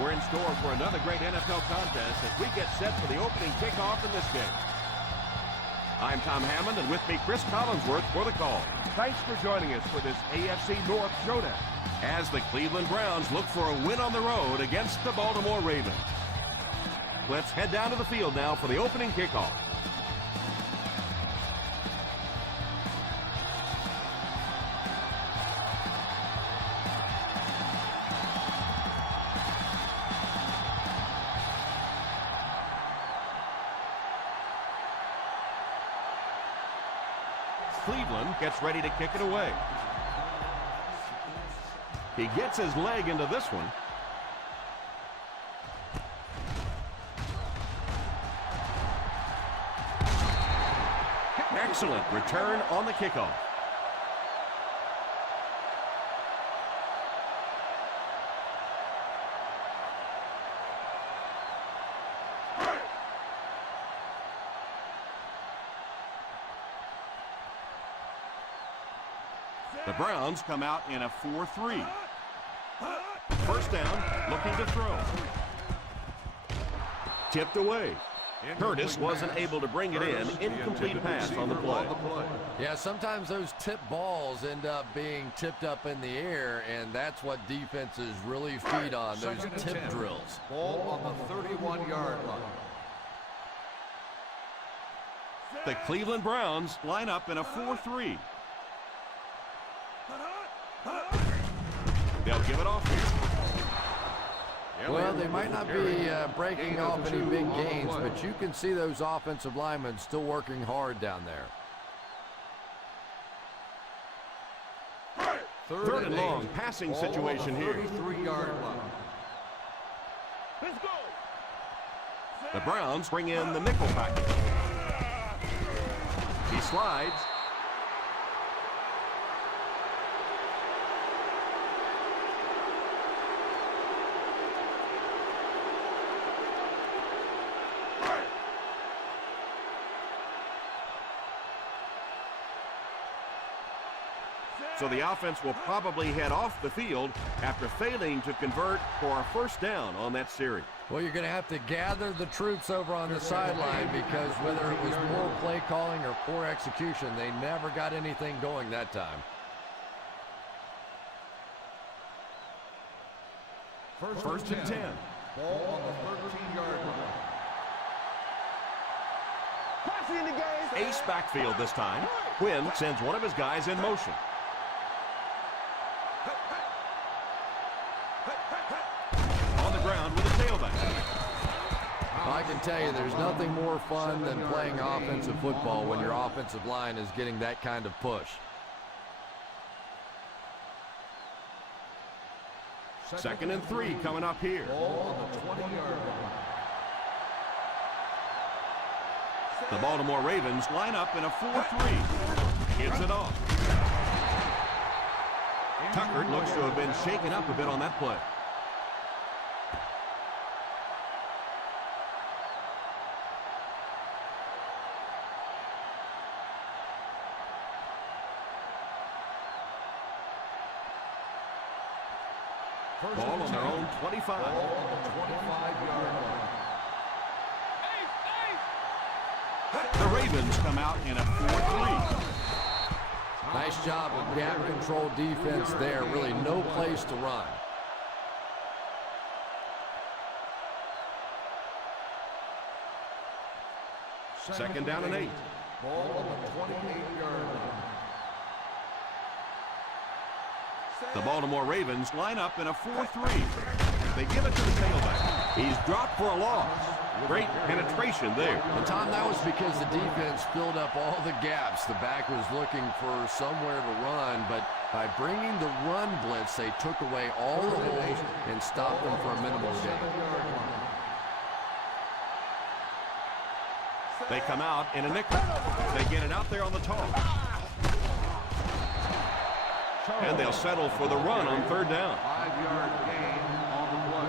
We're in store for another great NFL contest as we get set for the opening kickoff in this game. I'm Tom Hammond, and with me, Chris Collinsworth for the call. Thanks for joining us for this AFC North showdown as the Cleveland Browns look for a win on the road against the Baltimore Ravens. Let's head down to the field now for the opening kickoff. Cleveland gets ready to kick it away. He gets his leg into this one. Excellent return on the kickoff. The Browns come out in a 4-3. First down, looking to throw. Tipped away. Curtis wasn't able to bring it in. Incomplete pass on the play. Yeah, sometimes those tip balls end up being tipped up in the air, and that's what defenses really feed on, those tip drills. Ball on the 31-yard line. The Cleveland Browns line up in a 4-3. They'll give it off here. Well, they might not be breaking off any big gains, but you can see those offensive linemen still working hard down there. Third and long, passing situation here. 33-yard line. Let's go. The Browns bring in the nickel package. He slides. So the offense will probably head off the field after failing to convert for a first down on that series. Well, you're going to have to gather the troops over on the sideline because whether it was poor play calling or poor execution, they never got anything going that time. First and 10. Ball on the 13-yard line. Ace backfield this time. Quinn sends one of his guys in motion. On the ground with a tailback. I can tell you there's nothing more fun than playing offensive football when your offensive line is getting that kind of push. Second and 3 coming up here. Ball on the 20-yard line. The Baltimore Ravens line up in a 4-3. Gives it off. Tucker looks to have been shaken up a bit on that play. Ball on their own 25. Ball on the 25-yard line. The Ravens come out in a 4-3. Nice job of gap control defense there. Really no place to run. Second down and 8. Ball on the 28-yard line. The Baltimore Ravens line up in a 4-3. They give it to the tailback. He's dropped for a loss. Great penetration there. And Tom, that was because the defense filled up all the gaps. The back was looking for somewhere to run, but by bringing the run blitz, they took away all the holes and stopped them for a minimal gain. They come out in a nickel. They get it out there on the toss. And they'll settle for the run on third down. 5-yard gain on the play.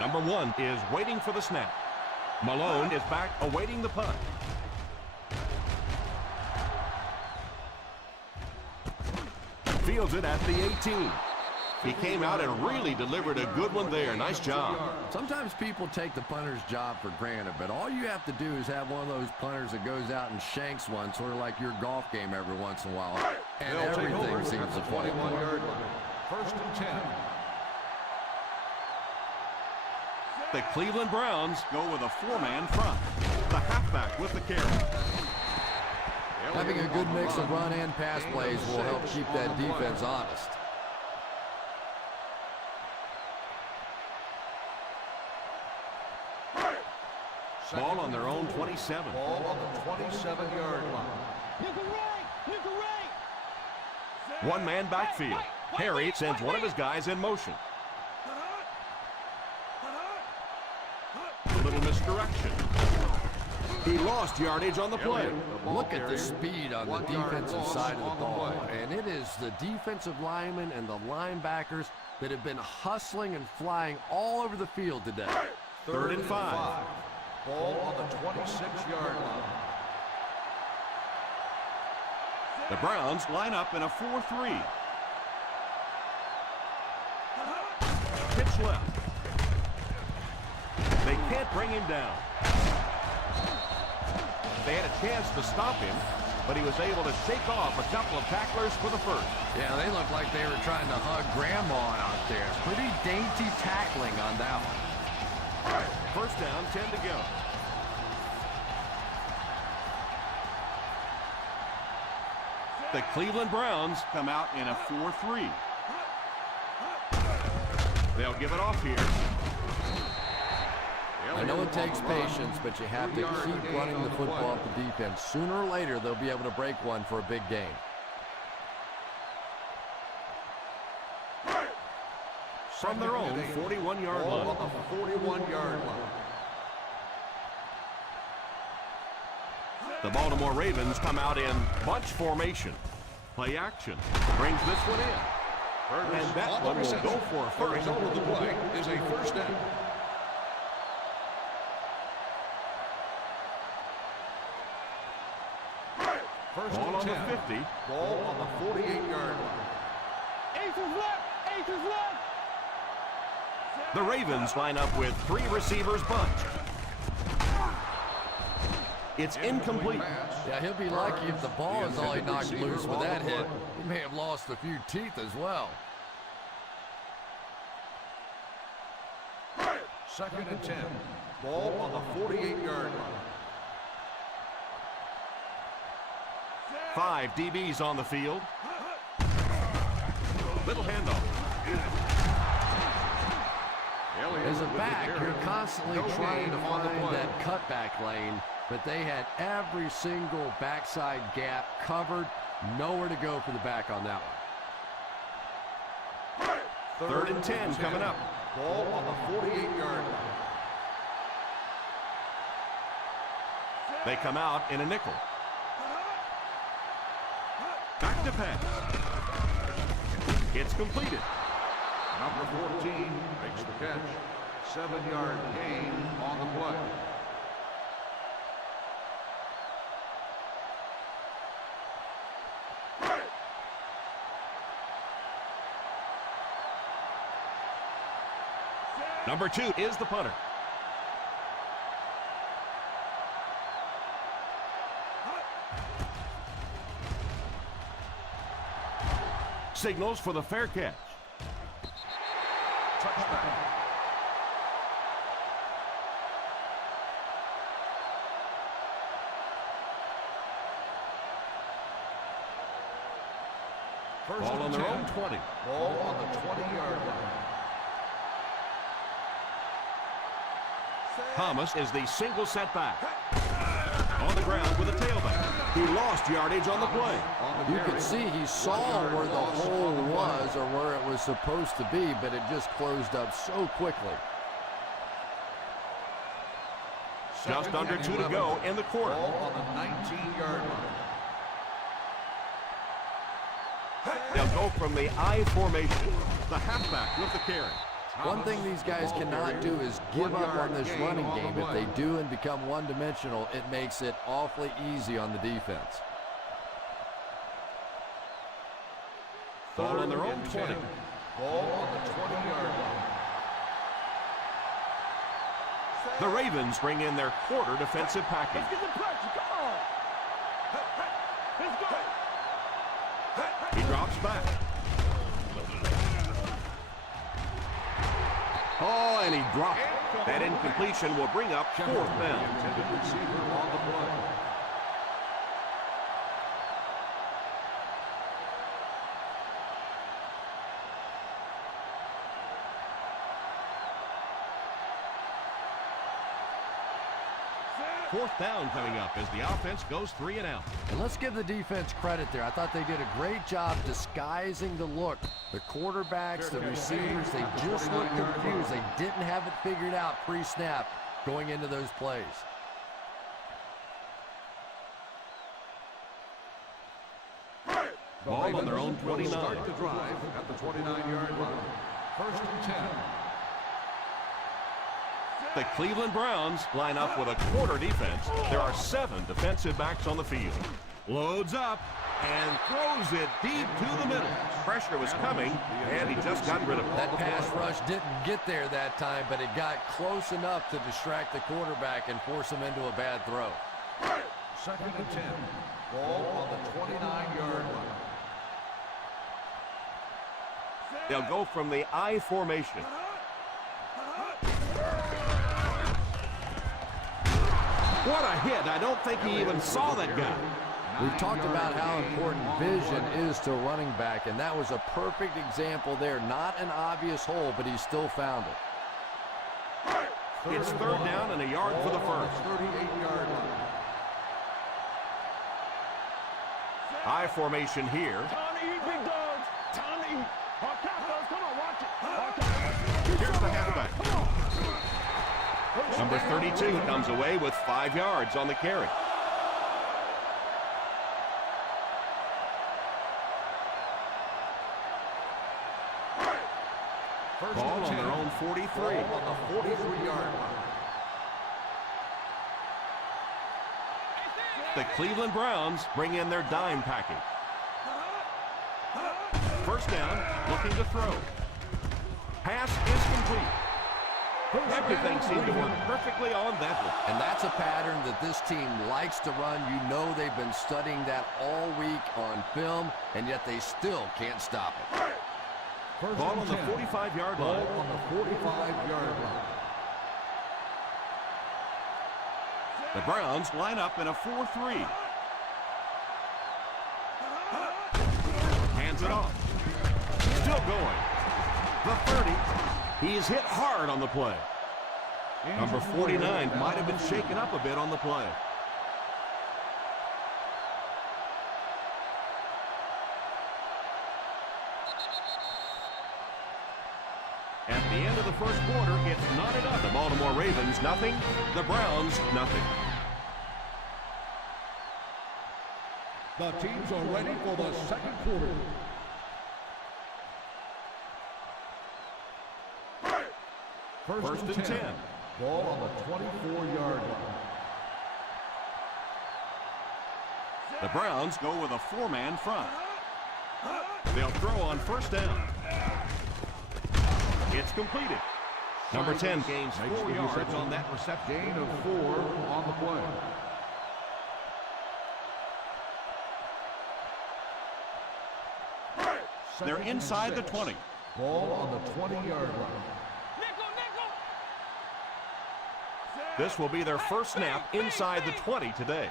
Number 1 is waiting for the snap. Malone is back awaiting the punt. Fields it at the 18. He came out and really delivered a good one there. Nice job. Sometimes people take the punter's job for granted, but all you have to do is have one of those punters that goes out and shanks one, sort of like your golf game every once in a while, and everything seems to fall. 21-yard line. First and 10. The Cleveland Browns go with a four-man front. The halfback with the carry. Having a good mix of run and pass plays will help keep that defense honest. Ball on their own 27. Ball on the 27-yard line. One-man backfield. Harry sends one of his guys in motion. A little misdirection. He lost yardage on the play. Look at the speed on the defensive side of the ball. And it is the defensive linemen and the linebackers that have been hustling and flying all over the field today. Third and 5. Ball on the 26-yard line. The Browns line up in a 4-3. Pitch left. They can't bring him down. They had a chance to stop him, but he was able to shake off a couple of tacklers for the first. Yeah, they looked like they were trying to hug Grandma out there. Pretty dainty tackling on that one. First down, 10 to go. The Cleveland Browns come out in a 4-3. They'll give it off here. I know it takes patience, but you have to keep running the football at the defense. Sooner or later, they'll be able to break one for a big gain. From their own 41-yard line. Ball on the 41-yard line. The Baltimore Ravens come out in bunch formation. Play action. Brings this one in. And that one will go for a first. The result of the play is a first down. First Ball and on 10. the 50. Ball on the 48-yard line. Aces left. The Ravens line up with 3 receivers bunched. It's incomplete. Yeah, he'll be lucky if the ball is all he knocked loose with that hit. He may have lost a few teeth as well. Second and 10. Ball on the 48-yard line. 5 DBs on the field. Little handoff. As a back, you're constantly trying to find that cutback lane, but they had every single backside gap covered. Nowhere to go for the back on that one. Third and 10 coming up. Ball on the 48-yard line. They come out in a nickel. Back to pass. It's completed. Number 14 makes the catch. 7-yard gain on the play. Number 2 is the punter. Signals for the fair catch. Touchback. Ball on their own 20. Ball on the 20-yard line. Thomas is the single setback. On the ground with a tailback. He lost yardage on the play. You could see he saw where the hole was or where it was supposed to be, but it just closed up so quickly. Just under 2 to go in the quarter. Ball on the 19-yard line. They'll go from the I formation. The halfback with the carry. One thing these guys cannot do is give up on this running game. If they do and become one-dimensional, it makes it awfully easy on the defense. Ball on their own 20. Ball on the 20-yard line. The Ravens bring in their quarter defensive package. Let's get the pressure. Come on. Let's go. He drops back. Oh, and he dropped. That incompletion will bring up fourth down. Intended receiver on the play. Fourth down coming up as the offense goes 3 and out. And let's give the defense credit there. I thought they did a great job disguising the look. The quarterbacks, the receivers, they just looked confused. They didn't have it figured out pre-snap going into those plays. Ball on their own Will 29. start the drive at the 29-yard line. First and 10. The Cleveland Browns line up with a quarter defense. There are 7 defensive backs on the field. Loads up and throws it deep to the middle. Pressure was coming, and he just got rid of it. That pass rush didn't get there that time, but it got close enough to distract the quarterback and force him into a bad throw. Second and 10. Ball on the 29-yard line. They'll go from the I formation. What a hit. I don't think he even saw that guy. We've talked about how important vision is to a running back, and that was a perfect example there. Not an obvious hole, but he still found it. It's third down and a yard for the first. 38-yard line. I formation here. Time to eat, big dogs. Time to eat. Hard capitals. Come on, watch it. Hard capitals. Here's the halfback. Number 32 comes away with 5 yards on the carry. Ball on their own 43. Ball on the 43-yard line. The Cleveland Browns bring in their dime package. First down, looking to throw. Pass is complete. Everything seemed to work perfectly on that one. And that's a pattern that this team likes to run. You know they've been studying that all week on film, and yet they still can't stop it. Ball on the 45-yard line. Ball on the 45-yard line. The Browns line up in a 4-3. Hands it off. Still going. The 30. He's hit hard on the play. Number 49 might have been shaken up a bit on the play. At the end of the first quarter, it's knotted up. The Baltimore Ravens, nothing. The Browns, nothing. The teams are ready for the second quarter. First and 10. Ball on the 24-yard line. The Browns go with a 4-man front. They'll throw on first down. It's completed. Number 10 gains 4 yards on that reception. Gain of 4 on the play. They're inside the 20. Ball on the 20-yard line. Nickel, nickel. This will be their first snap inside the 20 today.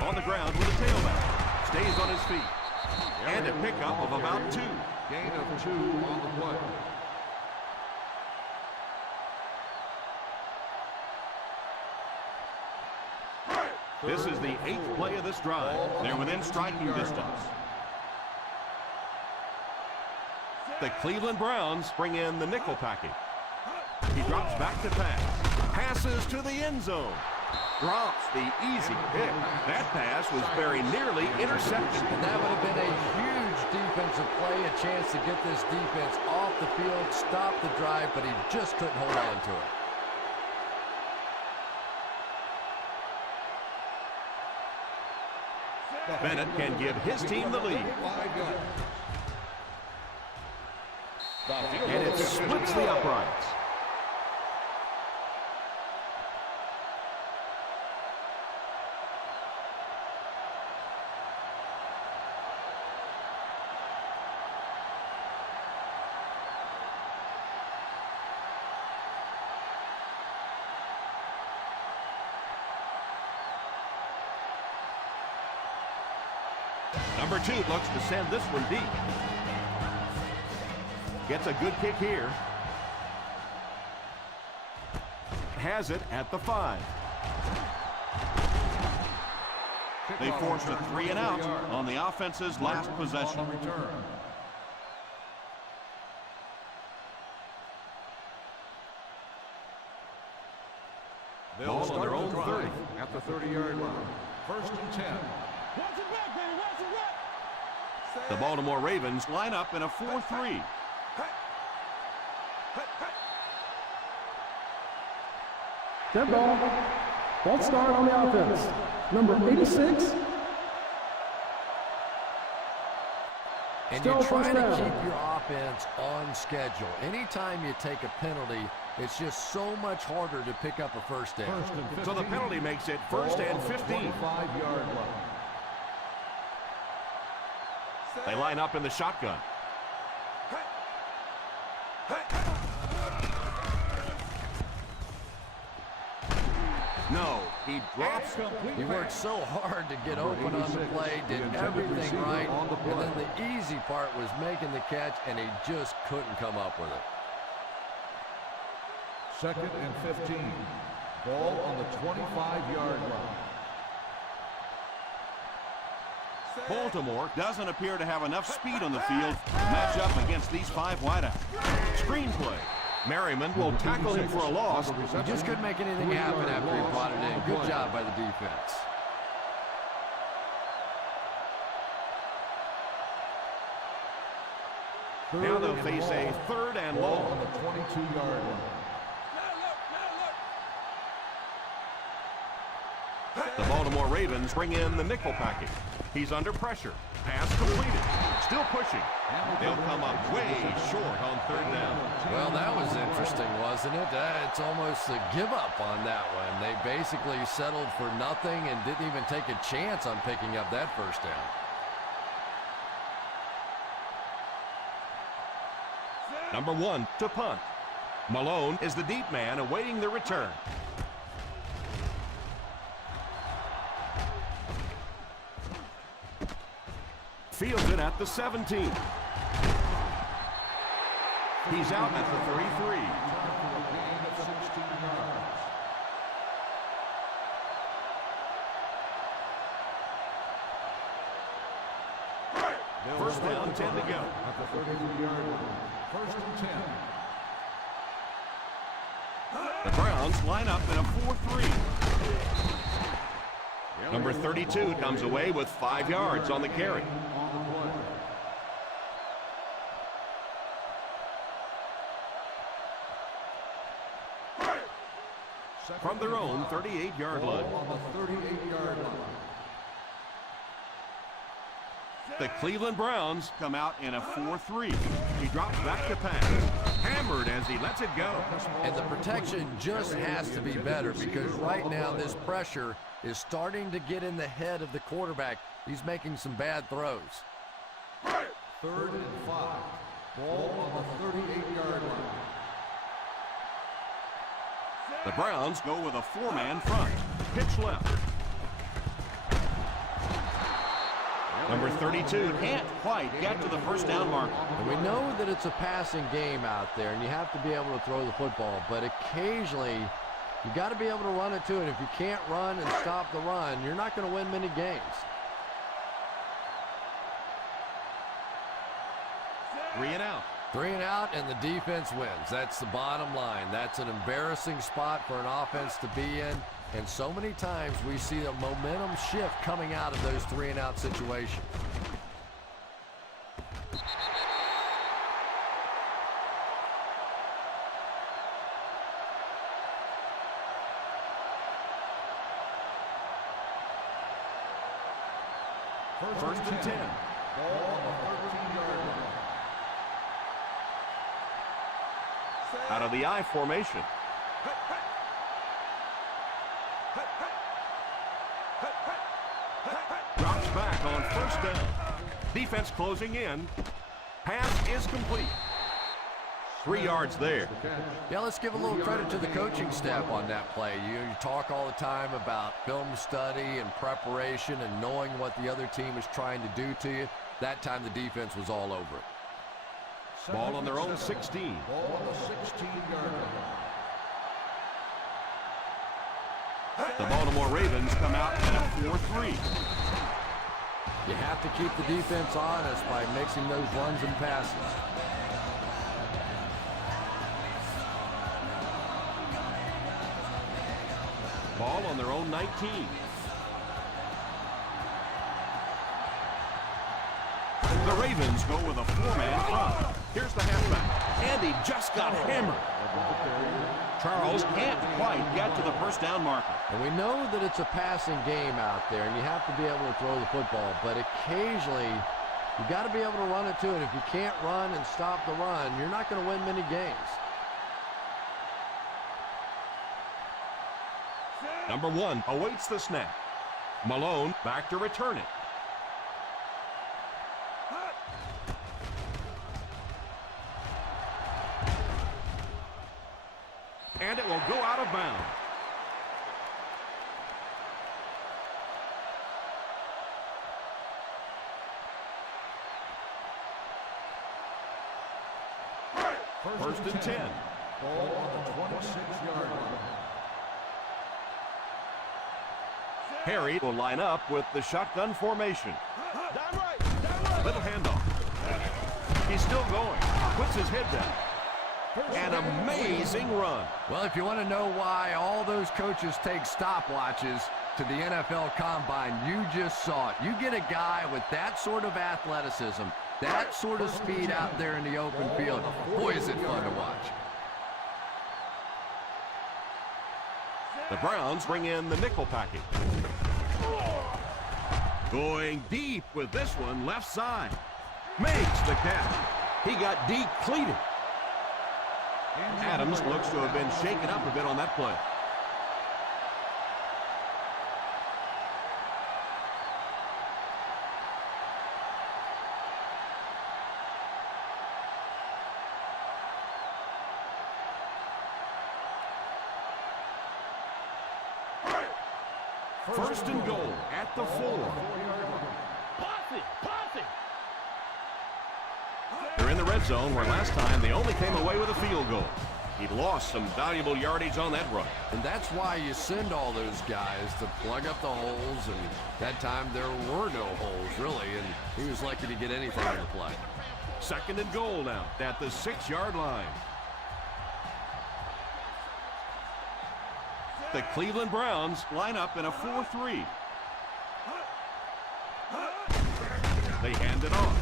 On the ground with a tailback. Stays on his feet. And a pickup of about 2. Gain of 2 on the play. This is the 8th play of this drive. They're within striking distance. The Cleveland Browns bring in the nickel package. He drops back to pass. Passes to the end zone. drops the easy pick. That pass was very nearly intercepted. And that would have been a huge defensive play, a chance to get this defense off the field, stop the drive, but he just couldn't hold on to it. Bennett can give his team the lead. And it splits the uprights. Number 2 looks to send this one deep. Gets a good kick here. Has it at the 5. They forced a 3 and out on the offense's last possession. Ball on their own 30 at the 30-yard line. 1st and 10. The Baltimore Ravens line up in a 4-3. Dead ball. False start on the offense. Number 86. And Still you're trying to first keep down. your offense on schedule. Anytime you take a penalty, it's just so much harder to pick up a first down. So the penalty makes it 1st and 15. 5-yard line. They line up in the shotgun. No, he drops. He worked so hard to get open on the play, did everything right, and then the easy part was making the catch, and he just couldn't come up with it. 2nd and 15. Ball on the 25-yard line. Baltimore doesn't appear to have enough speed on the field to match up against these 5 wideouts. Screenplay. Merriman will tackle him for a loss. He just couldn't make anything happen after he brought it in. Good job by the defense. Now they'll face a 3rd and long. On the 22-yard line. The Baltimore Ravens bring in the nickel package. He's under pressure. Pass completed. Still pushing. They'll come up way short on 3rd down. Well, that was interesting, wasn't it? It's almost a give up on that one. They basically settled for nothing and didn't even take a chance on picking up that first down. Number 1 to punt. Malone is the deep man awaiting the return. Fields it at the 17. He's out at the 33. First down, 10 to go. At the 32-yard line. 1st and 10. The Browns line up in a 4-3. Number 32 comes away with 5 yards on the carry. From their own 38-yard line. On the 38-yard line. The Cleveland Browns come out in a 4-3. He drops back to pass. Hammered as he lets it go. And the protection just has to be better because right now this pressure is starting to get in the head of the quarterback. He's making some bad throws. 3rd and 5. Ball on the 38-yard line. The Browns go with a 4-man front. Pitch left. Number 32 can't quite get to the first down marker. And we know that it's a passing game out there, and you have to be able to throw the football, but occasionally you got to be able to run it too, and if you can't run and stop the run, you're not going to win many games. 3 and out. 3 and out, and the defense wins. That's the bottom line. That's an embarrassing spot for an offense to be in, and so many times we see a momentum shift coming out of those 3 and out situations. First and 10. Ball on the 13-yard line. Out of the I formation. Drops back on first down. Defense closing in. Pass is complete. 3 yards there. Yeah, let's give a little credit to the coaching staff on that play. You talk all the time about film study and preparation and knowing what the other team is trying to do to you. That time the defense was all over it. Ball on their own 16. Ball on the 16-yard line. The Baltimore Ravens come out at a 4-3. You have to keep the defense honest by mixing those runs and passes. Ball on their own 19. The Ravens go with a 4-man front. Here's the halfback. And he just got hammered. Charles can't quite get to the first down marker. And we know that it's a passing game out there, and you have to be able to throw the football. But occasionally, you've got to be able to run it too. And if you can't run and stop the run, you're not going to win many games. Number 1 awaits the snap. Malone back to return it. And it will go out of bounds. First and 10. Ball on the 26-yard line. Harry will line up with the shotgun formation. Little handoff. He's still going. Puts his head down. An amazing run. Well, if you want to know why all those coaches take stopwatches to the NFL Combine, you just saw it. You get a guy with that sort of athleticism, that sort of speed out there in the open field. Boy, is it fun to watch. The Browns bring in the nickel package. Going deep with this one, left side. Makes the catch. He got depleted. Adams looks to have been shaken up a bit on that play. First and goal at the 4. They're in the red zone where last time they only came away with a field goal. He lost some valuable yardage on that run. And that's why you send all those guys to plug up the holes, and that time there were no holes, really, and he was lucky to get anything in the play. Second and goal now at the 6-yard line. The Cleveland Browns line up in a 4-3. They hand it off.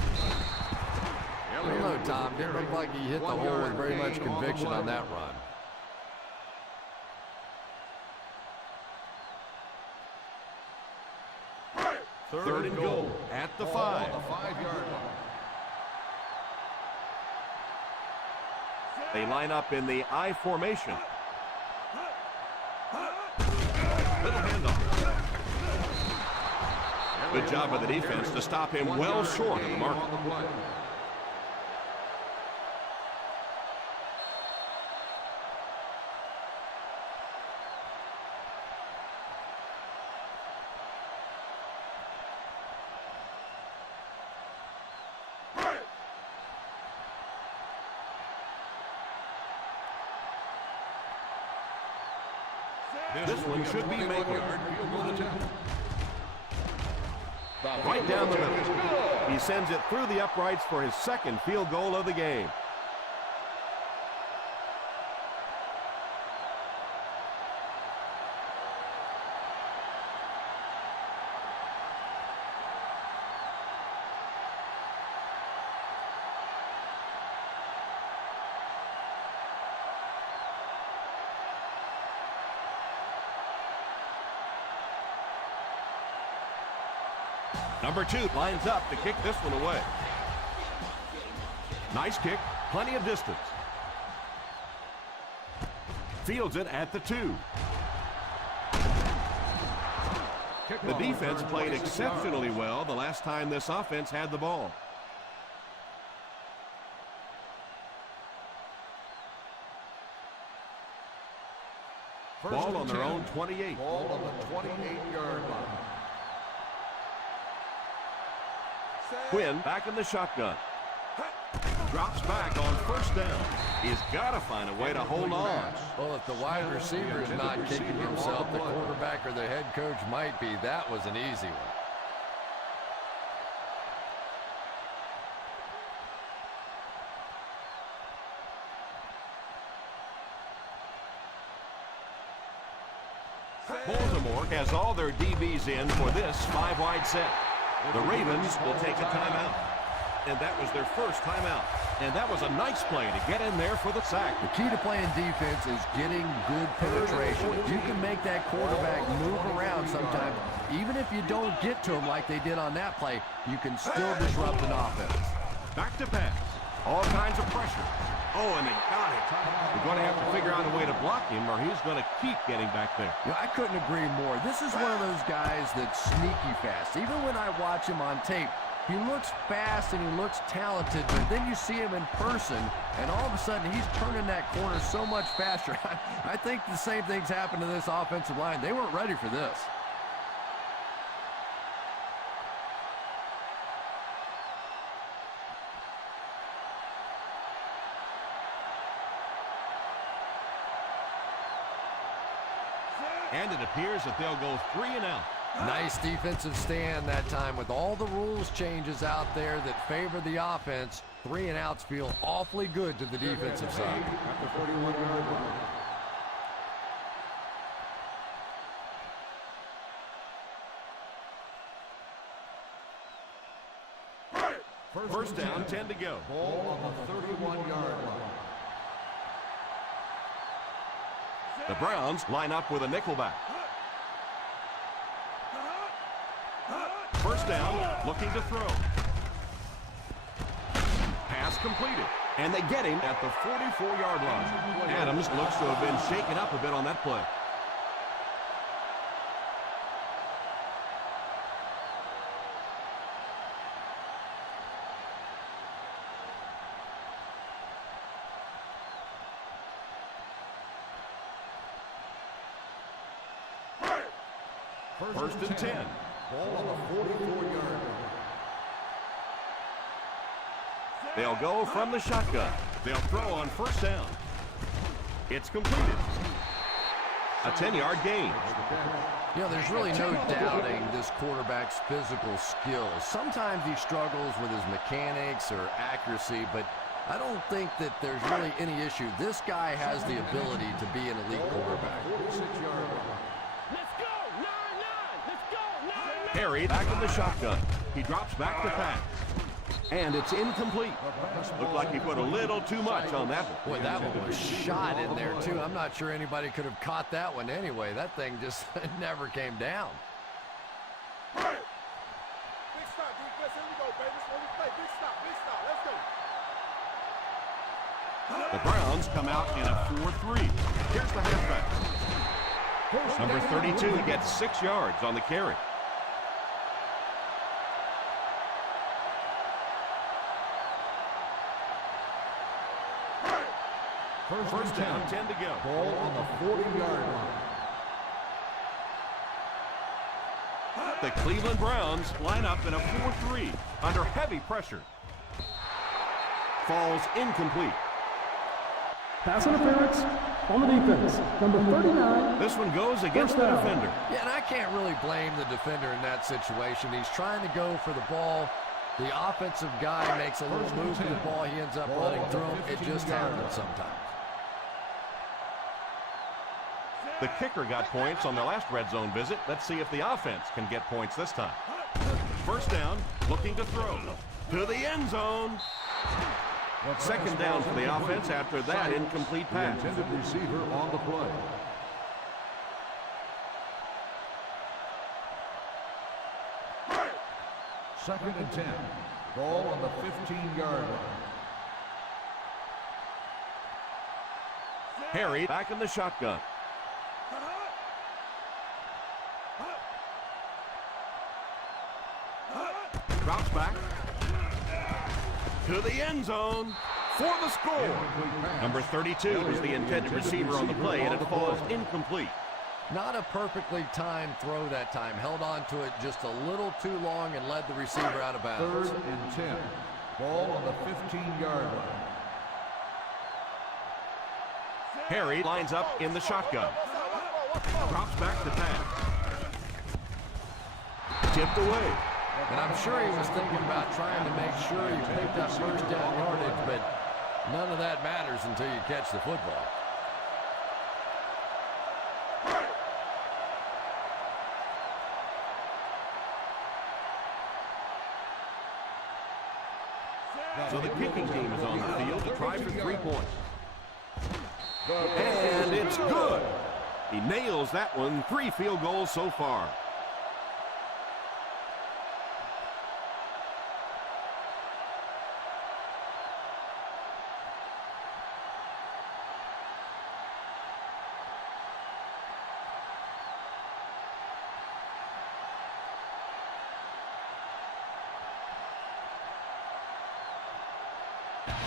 I don't know, Tom. Didn't look like he hit the hole with very much conviction on that run. Third and goal at the 5. 5-yard line. They line up in the I formation. Little handoff. Good job by the defense to stop him well short of the mark. This one should be making. Right down the middle. He sends it through the uprights for his second field goal of the game. Number 2 lines up to kick this one away. Nice kick, plenty of distance. Fields it at the 2. The defense played exceptionally well the last time this offense had the ball. Ball on their own 28. Ball on the 28-yard line. Quinn back in the shotgun. Drops back on first down. He's got to find a way to hold on. Well, if the wide receiver is not kicking himself, the quarterback or the head coach might be. That was an easy one. Baltimore has all their DBs in for this 5-wide set. The Ravens will take a timeout. And that was their first timeout. And that was a nice play to get in there for the sack. The key to playing defense is getting good penetration. If you can make that quarterback move around sometimes, even if you don't get to him like they did on that play, you can still disrupt an offense. Back to pass. All kinds of pressure. Oh, and they got it. They're going to have to figure out a way to block him or he's going to keep getting back there. You know, I couldn't agree more. This is one of those guys that's sneaky fast. Even when I watch him on tape, he looks fast and he looks talented, but then you see him in person, and all of a sudden he's turning that corner so much faster. I think the same thing's happened to this offensive line. They weren't ready for this. And it appears that they'll go 3 and out. Nice defensive stand that time with all the rules changes out there that favor the offense. 3 and outs feel awfully good to the defensive side. At the 41-yard line. First down, 10 to go. Ball on the 31-yard line. The Browns line up with a nickelback. First down, looking to throw. Pass completed. And they get him at the 44-yard line. Adams looks to have been shaken up a bit on that play. First and 10. Ball on the 44-yard line. They'll go from the shotgun. They'll throw on first down. It's completed. A 10-yard gain. You know, there's really no doubting this quarterback's physical skills. Sometimes he struggles with his mechanics or accuracy, but I don't think that there's really any issue. This guy has the ability to be an elite quarterback. 46-yard line. Let's go! 9-9! Let's go! 9-9! Harry back in the shotgun. He drops back to pass. And it's incomplete. Looked like he put a little too much on that one. Boy, that one was shot in there, too. I'm not sure anybody could have caught that one anyway. That thing just never came down. Big stop, defense. Here we go, baby. This is what we play. Big stop, big stop. Let's go. The Browns come out in a 4-3. Here's the halfback. Number 32 gets 6 yards on the carry. First down, 10 to go. Ball on the 40-yard line. The Cleveland Browns line up in a 4-3 under heavy pressure. Falls incomplete. Pass interference on the defense. Number 39. This one goes against the defender. Yeah, and I can't really blame the defender in that situation. He's trying to go for the ball. The offensive guy makes a little move to the ball. He ends up running through him. It just happens sometimes. The kicker got points on their last red zone visit. Let's see if the offense can get points this time. First down, looking to throw. To the end zone. Second down for the offense after that incomplete The pass. intended receiver on the play. Second and 10. Ball on the 15-yard line. Harry back in the shotgun. Drops back to the end zone for the score. Number 32 is the intended receiver on the play, and it falls incomplete. Not a perfectly timed throw that time. Held on to it just a little too long and led the receiver out of bounds. Third and 10. Ball on the 15-yard line. Harry lines up in the shotgun. Drops back to pass. Tipped away. And I'm sure he was thinking about trying to make sure he picked up first down yardage, but none of that matters until you catch the football. So the kicking team is on the field to try for 3 points. And it's good. He nails that one. 3 field goals so far.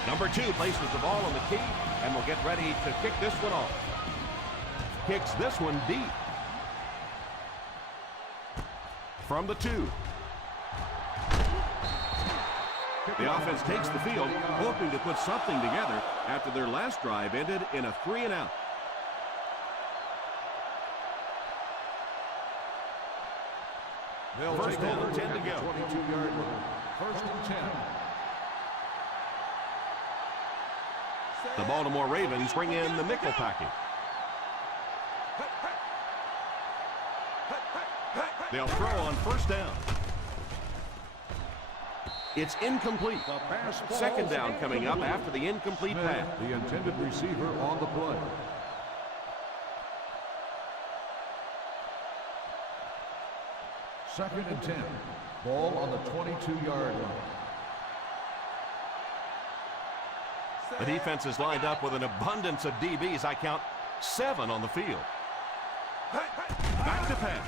Number 2 places the ball on the tee and will get ready to kick this one off. Kicks this one deep. From the 2. The offense takes the field, hoping to put something together after their last drive ended in a 3-and-out. First down, 10 to go. 22-yard line. First and 10. The Baltimore Ravens bring in the nickel package. They'll throw on first down. It's incomplete. Second down coming up after the incomplete pass. The intended receiver on the play. Second and 10. Ball on the 22-yard line. The defense is lined up with an abundance of DBs. I count 7 on the field. Back to pass.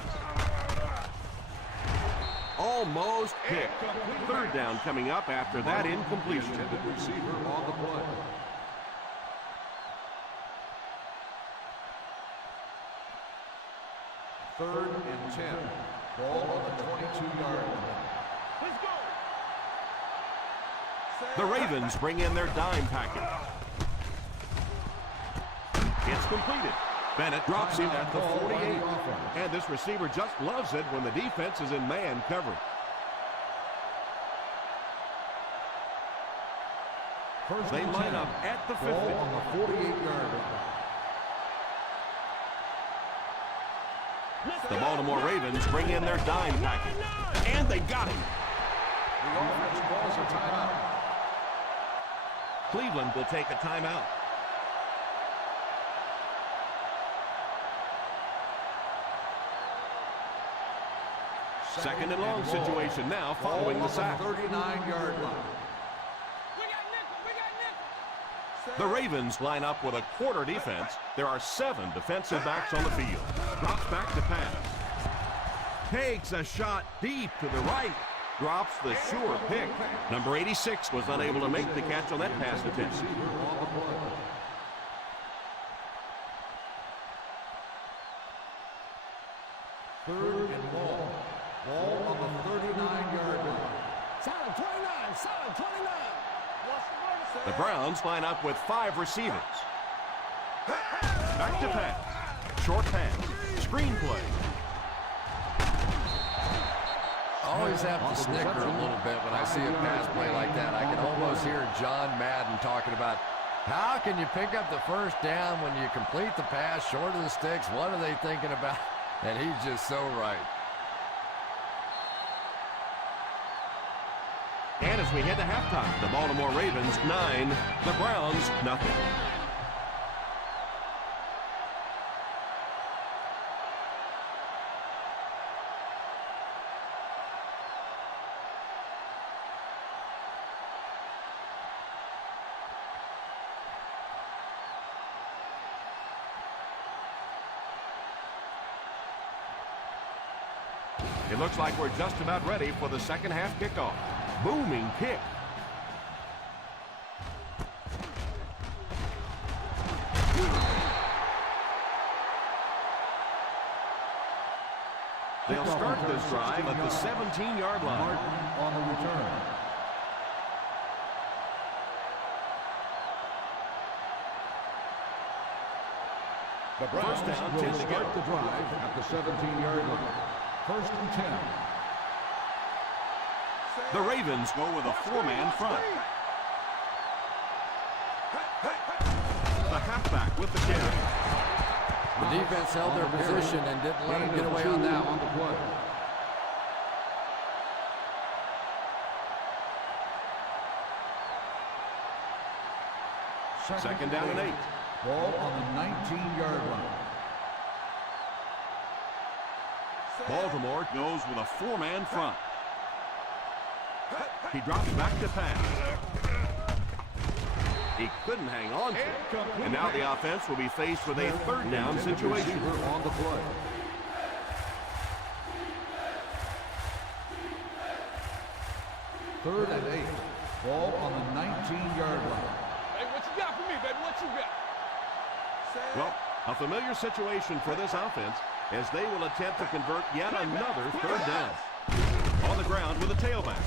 Almost picked. Third down coming up after that incompletion. Intended receiver on the play. Third and 10. Ball on the 22-yard line. The Ravens bring in their dime package. It's completed. Bennett drops him at the 48. And this receiver just loves it when the defense is in man coverage. They line up at the 50. Ball on the 48-yard line. The Baltimore Ravens bring in their dime package. And they got him. The offense calls a timeout. Cleveland will take a timeout. Second and long situation now following the sack. 39-yard line. The Ravens line up with a quarter defense. There are 7 defensive backs on the field. Drops back to pass. Takes a shot deep to the right. Drops the sure pick. Number 86 was unable to make the catch on that pass attempt. Third and long. Ball on the 39-yard line. Solid 29, solid 29. The Browns line up with 5 receivers. Back to pass. Short pass. Screen play. I always have to snicker a little bit when I see a pass play like that. I can almost hear John Madden talking about how can you pick up the first down when you complete the pass short of the sticks? What are they thinking about? And he's just so right. And as we head to halftime, the Baltimore Ravens 9, the Browns nothing. It looks like we're just about ready for the second half kickoff. Booming kick. They'll start this drive at the 17-yard line. Martin on the return. The Browns First down, will 10 to start go. the drive at the 17-yard line. First and 10. The Ravens go with a four-man front. The halfback with the carry. The defense held their position and didn't let him get away on that one. Second down and 8. Ball on the 19-yard line. Baltimore goes with a four-man front. He drops back to pass. He couldn't hang on to it. And now the offense will be faced with a third down situation. On the play. Third and 8. Ball on the 19-yard line. Hey, what you got for me, baby? What you got? Well, a familiar situation for this offense as they will attempt to convert yet another third down. On the ground with a tailback.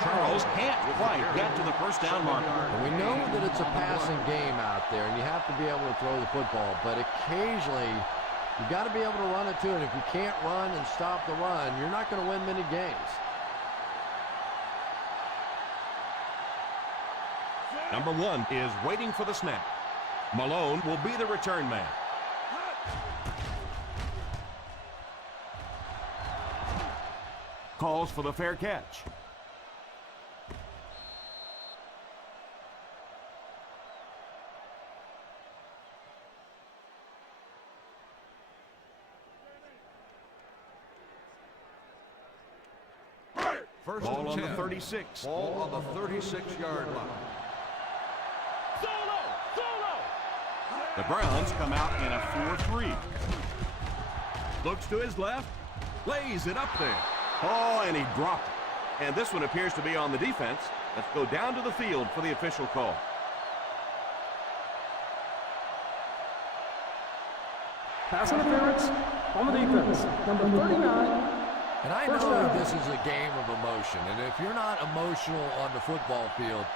Charles can't quite get to the first down marker. And we know that it's a passing game out there, and you have to be able to throw the football, but occasionally you've got to be able to run it too, and if you can't run and stop the run, you're not going to win many games. Number 1 is waiting for the snap. Malone will be the return man. Calls for the fair catch. First Ball and on 10. the 36. Ball on the 36-yard line. The Browns come out in a 4-3. Looks to his left. Lays it up there. Oh, and he dropped it. And this one appears to be on the defense. Let's go down to the field for the official call. Pass interference on the defense. Number 39. And I know this is a game of emotion, and if you're not emotional on the football field,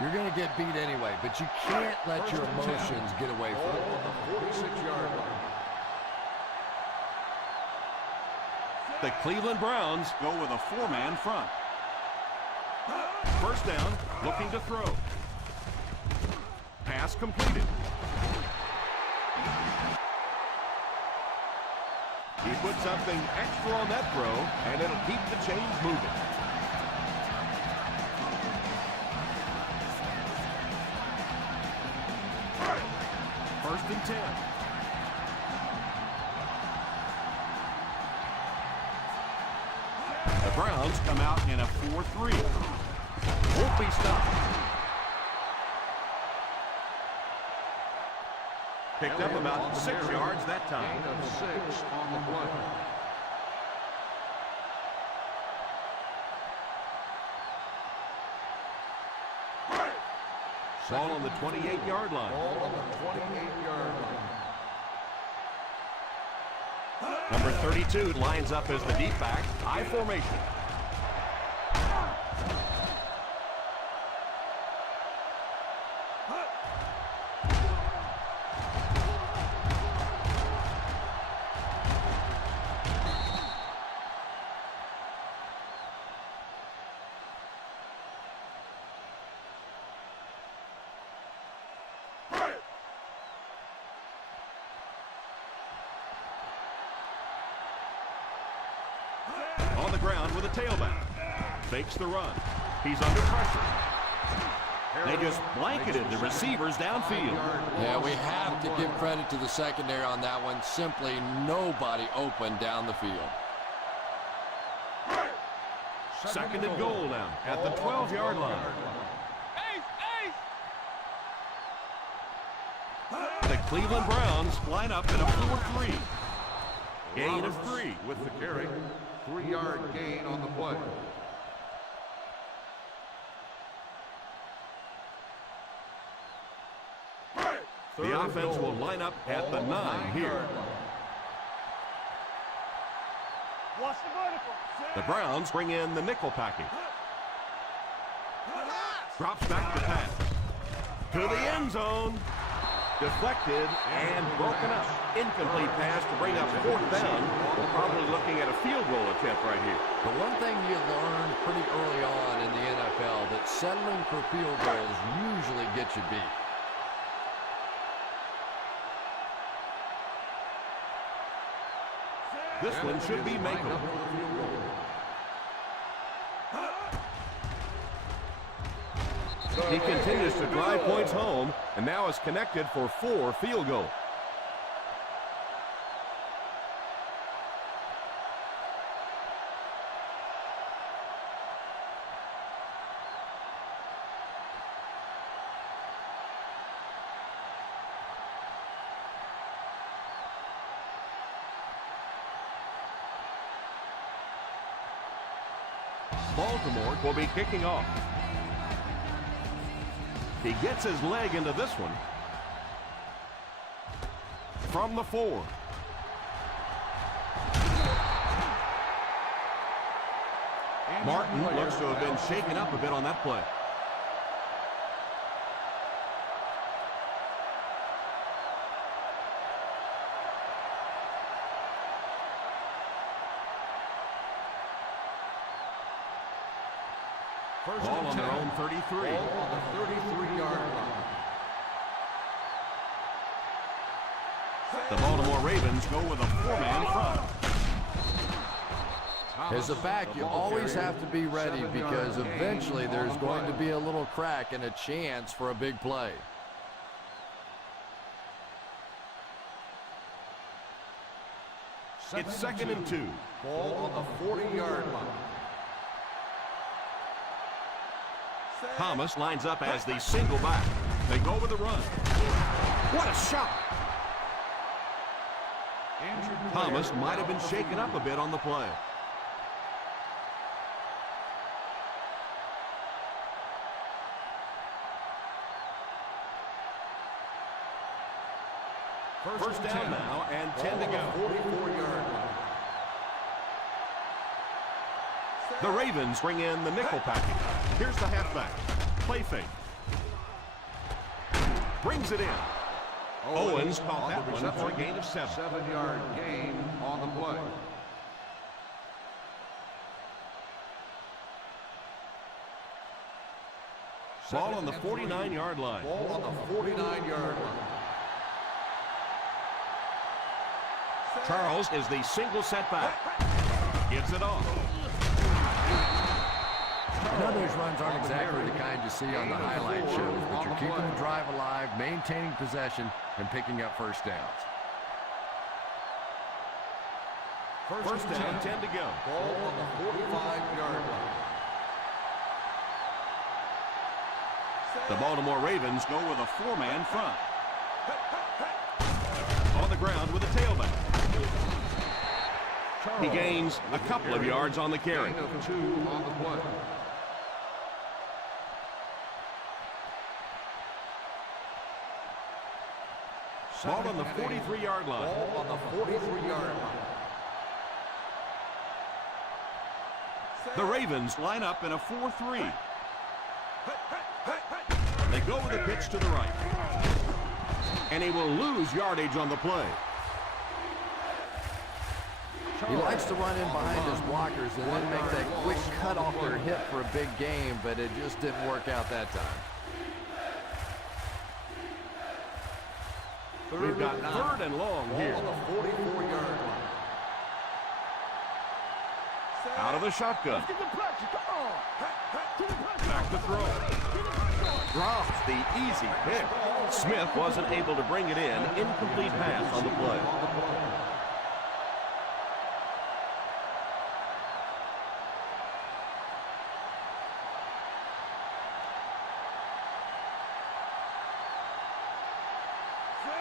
you're going to get beat anyway, but you can't let your emotions get away from Ball you. on the 46-yard line. The Cleveland Browns go with a four-man front. First down, looking to throw. Pass completed. He put something extra on that throw, and it'll keep the chains moving. First and 10. The Browns come out in a 4-3. Won't be stopped. Picked up about 6 yards that time. Gain of 6 on the play. Ball on the 28-yard line. Ball on the 28-yard line. Number 32 lines up as the deep back. I formation. On the ground with a tailback. Fakes the run. He's under pressure. They just blanketed the receivers downfield. Yeah, we have to give credit to the secondary on that one. Simply nobody open down the field. Second and goal now at the 12-yard line. The Cleveland Browns line up in a 4-3. Gain of 3. With the carry, 3-yard gain on the play. The offense will line up at the 9 here. Watch the vertical. The Browns bring in the nickel package. Drops back to pass. To the end zone. Deflected and broken up. Incomplete pass to bring up 4th down. We're probably looking at a field goal attempt right here. The one thing you learn pretty early on in the NFL that settling for field goals usually gets you beat. This one should be makeable. He continues to drive points home and now is connected for 4 field goals. Baltimore will be kicking off. He gets his leg into this one. From the 4. Martin looks to have been shaken up a bit on that play. Ball on their own 33. Ball on the 33-yard line. The Baltimore Ravens go with a 4-man front. As a back, you always have to be ready because eventually there's going to be a little crack and a chance for a big play. It's 2nd and 2. Ball on the 40-yard line. Thomas lines up as the single back. They go with a run. What a shot! Thomas might have been shaken up a bit on the play. First down now and 10 to go. 44-yard line. The Ravens bring in the nickel package. Here's the halfback. Play fake. Brings it in. Owens caught that one for a gain of 7. 7-yard gain on the play. Ball on the 49-yard line. Ball on the 49-yard line. Charles is the single setback. Gives it off. Now those runs aren't exactly the kind you see on the highlight shows, but you're keeping the drive alive, maintaining possession, and picking up first downs. First down, 10 to go. Ball on the 45-yard line. The Baltimore Ravens go with a 4-man front. On the ground with a tailback. He gains a couple of yards on the carry. Gain of 2 on the play. Ball on the 43-yard line. Ball on the 43-yard line. The Ravens line up in a 4-3. They go with a pitch to the right. And he will lose yardage on the play. He likes to run in behind his blockers and then make that quick cut off their hip for a big game, but it just didn't work out that time. We've got 3rd and long here. On the 44-yard line. Out of the shotgun. Get the pressure. Come on. To the pressure. Back to throw. Drops the easy pick. Smith wasn't able to bring it in. Incomplete pass on the play.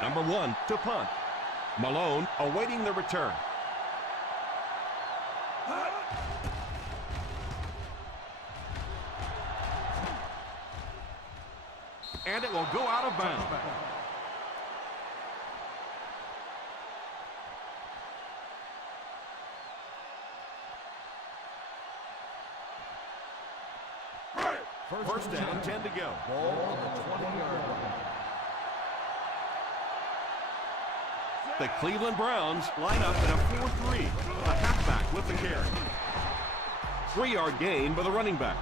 Number 1 to punt. Malone awaiting the return. and it will go out of bounds. First down, 10 to go. Ball on the 20-yard line. The Cleveland Browns line up in a 4-3. A halfback with the carry. 3-yard gain by the running back.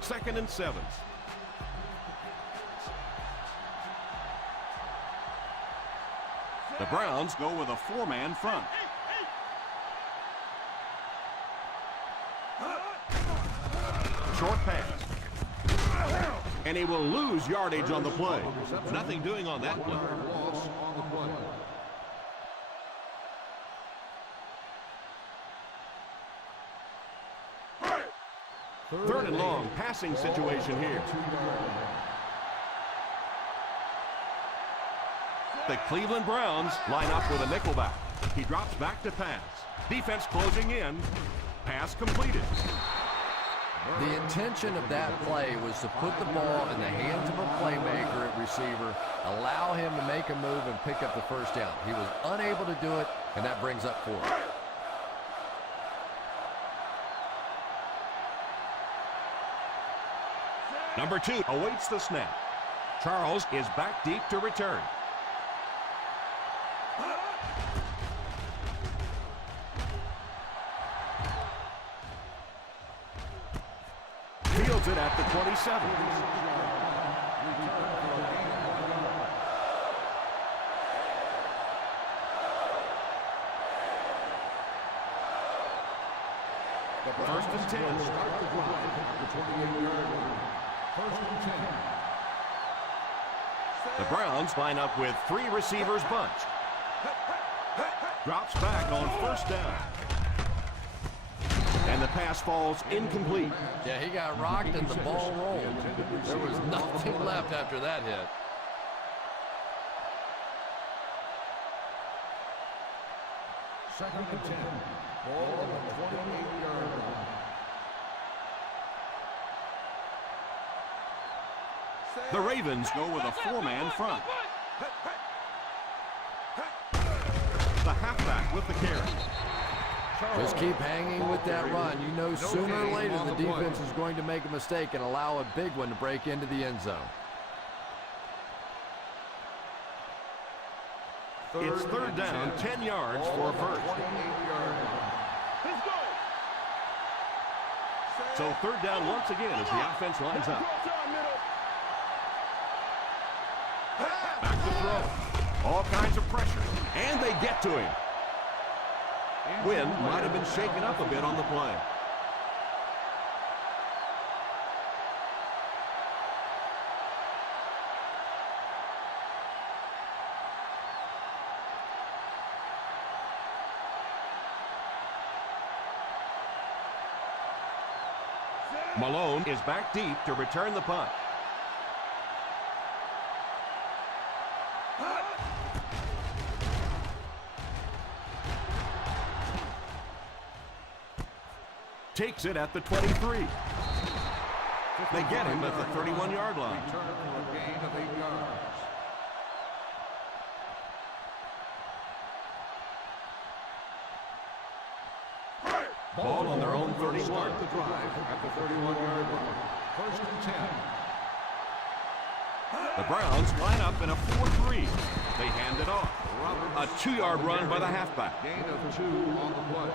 Second and 7. The Browns go with a 4-man front. Short pass. And he will lose yardage on the play. Nothing doing on that play. Loss on the play. Third and long, passing situation here. The Cleveland Browns line up with a nickelback. He drops back to pass. Defense closing in. Pass completed. The intention of that play was to put the ball in the hands of a playmaker at receiver, allow him to make a move and pick up the first down. He was unable to do it, and that brings up 4. Number 2 awaits the snap. Charles is back deep to return. Fields it at the 27. First and 10. Start the drive at the 28-yard line. First and 10. The Browns line up with 3 receivers bunch. Drops back on first down. And the pass falls incomplete. Yeah, he got rocked and the ball rolled. There was nothing left after that hit. Second and 10. Ball on the 28-yard line. The Ravens go with a 4-man front. The halfback with the carry. Just keep hanging with that run. You know sooner or later the defense is going to make a mistake and allow a big one to break into the end zone. It's third down, 10 yards for a first. So third down once again as the offense lines up. Back to throw. All kinds of pressure. And they get to him. Wind might have been shaken up a bit on the play. Malone is back deep to return the punt. Takes it at the 23. They get him at the 31-yard line. Return for a gain of 8 yards. Ball on their own 31. Start the drive at the 31-yard line. First and 10. The Browns line up in a 4-3. They hand it off. A 2-yard run by the halfback. Gain of 2 on the play.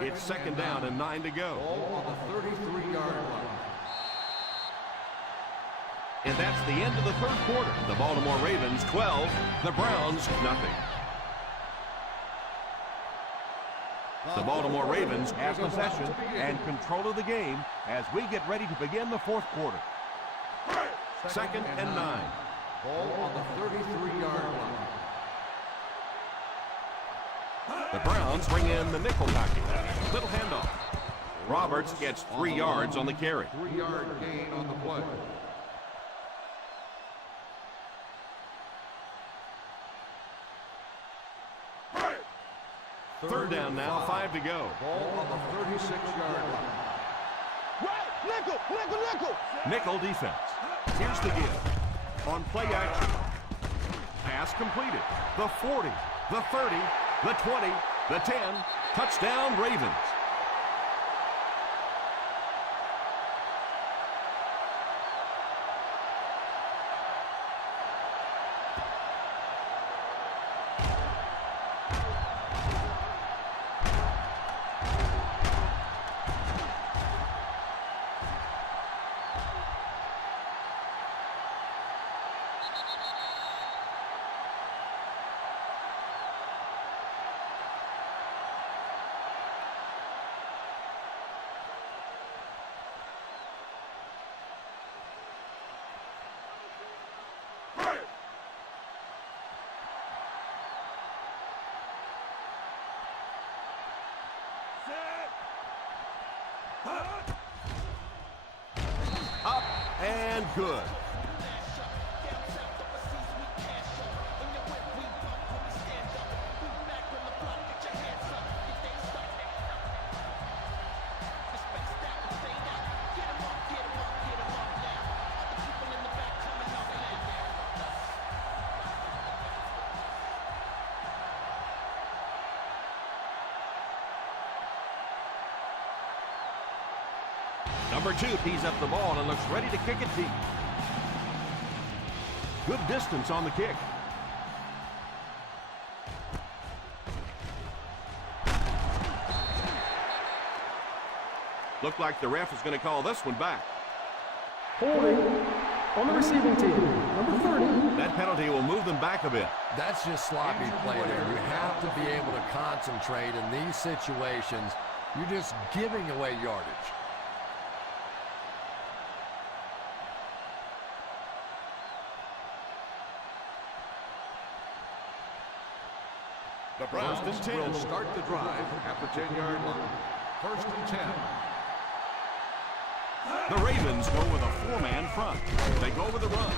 It's second down and 9 to go. Ball on the 33-yard line. And that's the end of the third quarter. The Baltimore Ravens 12, the Browns nothing. The Baltimore Ravens have possession and control of the game as we get ready to begin the fourth quarter. Second and 9. Ball on the 33-yard line. The Browns bring in the nickel package. Little handoff. Roberts gets 3 yards on the carry. 3-yard gain on the play. Third down now, 5 to go. Ball on the 36-yard line. Nickel defense. Here's the give. On play action. Pass completed. The 40, the 30, the 20, the 10. Touchdown, Ravens. Up and good. Number 2 tees up the ball and looks ready to kick it deep. Good distance on the kick. Looked like the ref is going to call this one back. Holding on the receiving team. Number 30. That penalty will move them back a bit. That's just sloppy play there. You have to be able to concentrate in these situations. You're just giving away yardage. The Browns will start the drive at the 10-yard line. First and 10. The Ravens go with a 4-man front. They go with the run.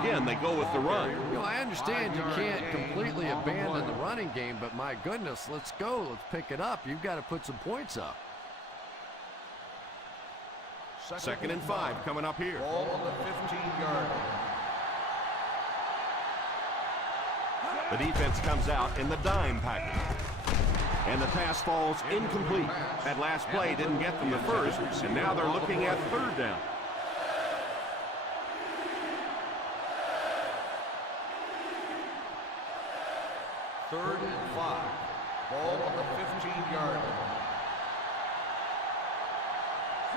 Again, they go with the run. You know, I understand you can't completely abandon the running game, but my goodness, let's go. Let's pick it up. You've got to put some points up. Second and 5 coming up here. Ball on the 15-yard line. The defense comes out in the dime package. And the pass falls incomplete. That last play didn't get them the first, and now they're looking at third down. Third and 5. Ball on the 15-yard line.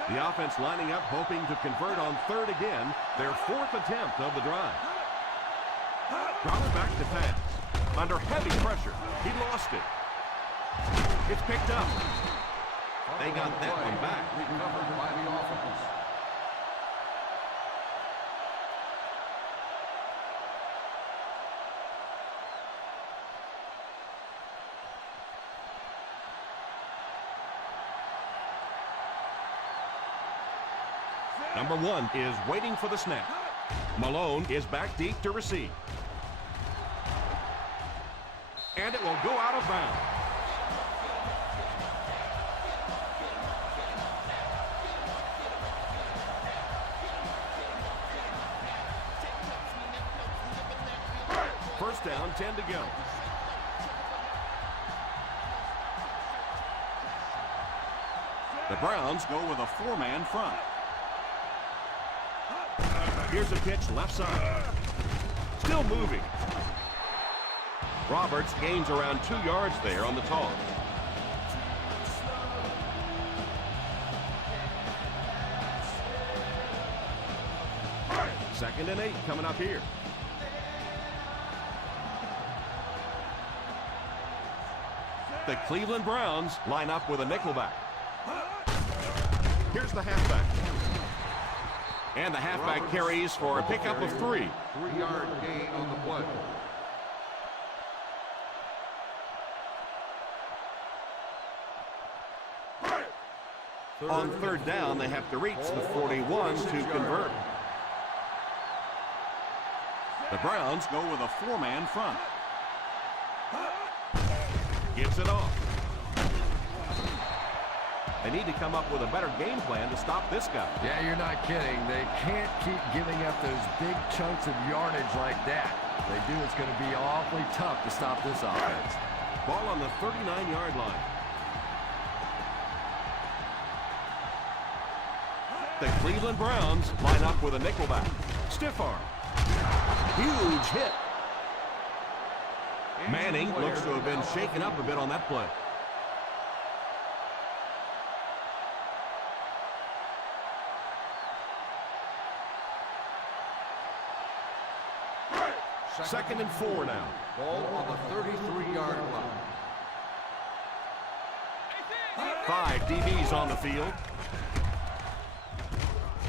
The offense lining up, hoping to convert on third again, their 4th attempt of the drive. Drops back to pass. Under heavy pressure, he lost it. It's picked up. They got that one back. Recovered by the offense. Number 1 is waiting for the snap. Malone is back deep to receive. And it will go out of bounds. First down, 10 to go. The Browns go with a 4-man front. Here's a pitch left side. Still moving. Roberts gains around 2 yards there on the toss. Second and 8 coming up here. The Cleveland Browns line up with a nickelback. Here's the halfback. And the halfback carries for a pickup of 3. 3-yard gain on the play. On third down, they have to reach the 41 to convert. The Browns go with a 4-man front. Gets it off. They need to come up with a better game plan to stop this guy. Yeah, you're not kidding. They can't keep giving up those big chunks of yardage like that. If they do, it's going to be awfully tough to stop this offense. Ball on the 39-yard line. The Cleveland Browns line up with a nickelback. Stiff arm. Huge hit. Manning looks to have been shaken up a bit on that play. Second and 4 now. Ball on the 33-yard line. 5 DBs on the field.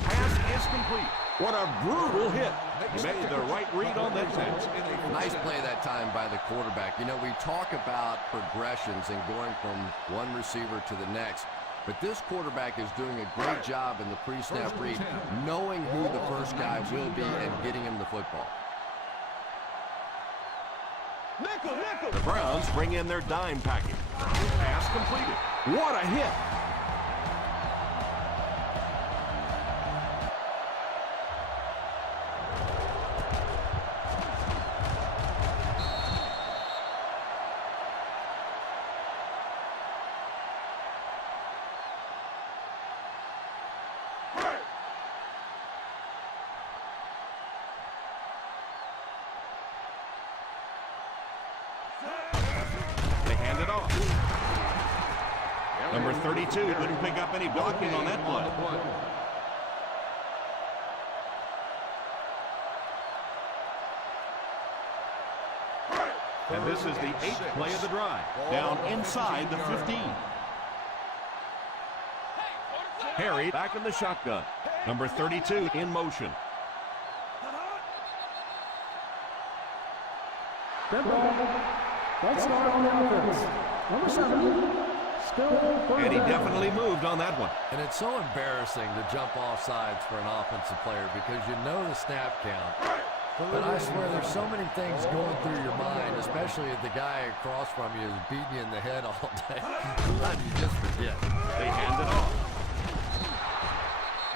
Pass is complete. What a brutal hit. He made the right read on that pass. Nice play that time by the quarterback. You know, we talk about progressions and going from one receiver to the next, but this quarterback is doing a great job in the pre-snap read, knowing who the first guy will be and getting him the football. The Browns bring in their dime package. Pass completed. What a hit. Number 32 couldn't pick up any blocking on that play. And this is the 8th play of the drive. Down inside the 15. Harry back in the shotgun. Number 32 in motion. Dead ball. Let's start on the offense. Number 7. And he definitely moved on that one. And it's so embarrassing to jump off sides for an offensive player because you know the snap count. But I swear there's so many things going through your mind, especially if the guy across from you is beating you in the head all day. Sometimes you just forget. They hand it off.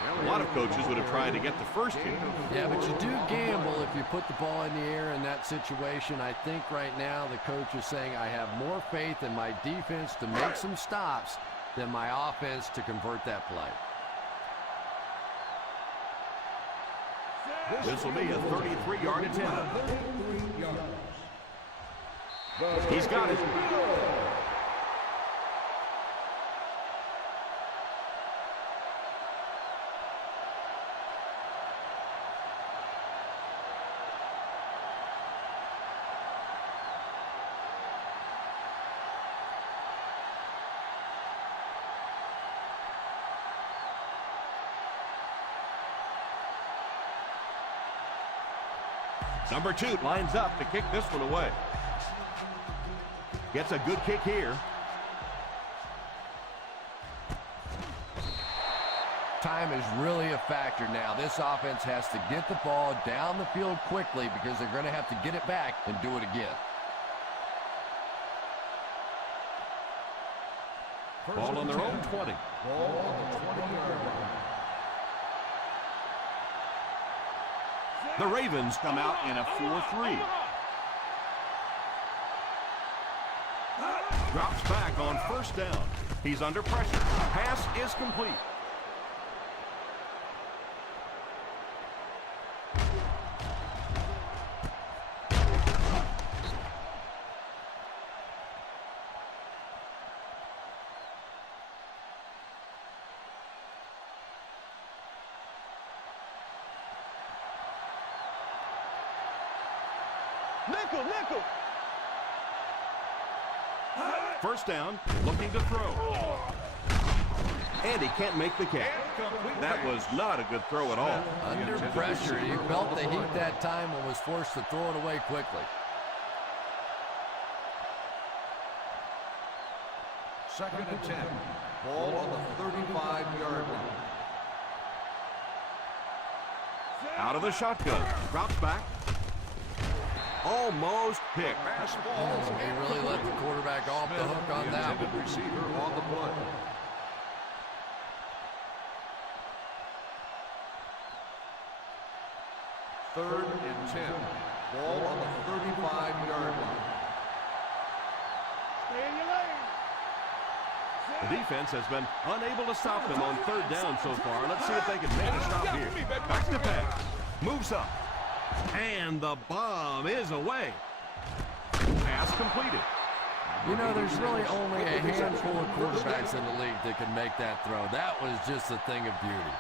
Well, a lot of coaches would have tried to get the first kick. Yeah, but you do gamble if you put the ball in the air in that situation. I think right now the coach is saying I have more faith in my defense to make some stops than my offense to convert that play. This will be a 33-yard attempt. He's got it. Number 2 lines up to kick this one away. Gets a good kick here. Time is really a factor now. This offense has to get the ball down the field quickly because they're going to have to get it back and do it again. Ball on their own 20. Ball on the 20-yard line. The Ravens come out in a 4-3. Drops back on first down. He's under pressure. Pass is complete. Nickel. First down, looking to throw. And he can't make the catch. That was not a good throw at all. Under pressure, he felt the heat that time and was forced to throw it away quickly. Second and 10. Ball on the 35-yard line. Out of the shotgun. Drops back. Almost picked. Pass ball. He really let the quarterback off the hook on that Intended one. receiver on the play. Third and 10. Ball on the 35-yard line. Stay in your lane. The defense has been unable to stop them on third down so far. Let's see if they can make a stop here. Back to pass. Moves up. And the bomb is away. Pass completed. You know, there's really only a handful of quarterbacks in the league that can make that throw. That was just a thing of beauty.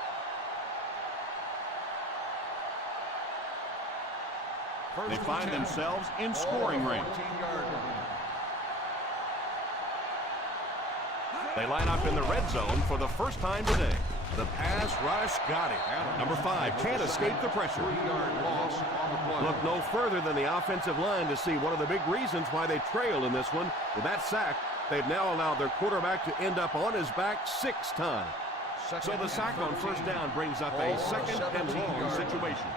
They find themselves in scoring range. They line up in the red zone for the first time today. The pass rush got it. Number 5 can't escape the pressure. 3-yard loss on the play. Look no further than the offensive line to see one of the big reasons why they trailed in this one. With that sack, they've now allowed their quarterback to end up on his back 6 times. So the sack on first down brings up a second and long situation.